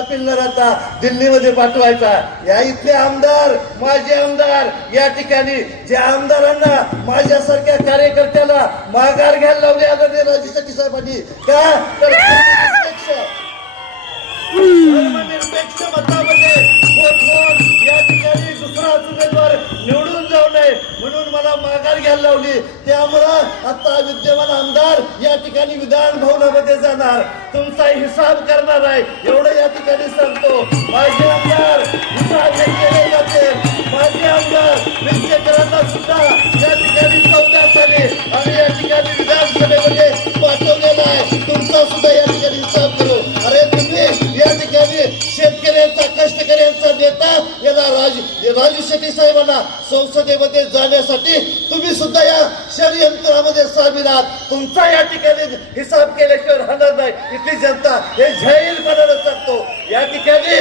Pillar आता दिल्लीमध्ये पाठवायचा. या इथले आमदार माजी आमदार या ठिकाणी ज्या आमदारांना माझ्यासारख्या कार्यकर्त्याला माघार घ्यायला लावले आदरणीय राजू शेट्टी साहेबांनी. का? तर धर्मनिरपेक्ष धर्मनिरपेक्ष निवडून म्हणून मला माघार घ्यायला लावली. त्यामुळं आता विद्यमान आमदार या ठिकाणी विधान भवनामध्ये जाणार. तुमचा हिसाब करणार आहे. एवढं या ठिकाणी सांगतो. माझे आमदार हिसाब हे केले जाते. माझे आमदार विद्येकरांना सुद्धा या ठिकाणी चौदा साली आणि या ठिकाणी विधानसभेमध्ये पाठवलेला आहे. तुमचा सुद्धा या ठिकाणी हिसाब करू. अरे तुम्ही या ठिकाणी शेतकऱ्यांचा राजू शेट्टी साहेबांना संसदेमध्ये जाण्यासाठी तुम्ही सुद्धा या षडयंत्रामध्ये सामील आहात. तुमचा या ठिकाणी हिसाब केल्याशिवाय राहणार नाही. इथली जनता हे जाहीरपणानं सांगतो. या ठिकाणी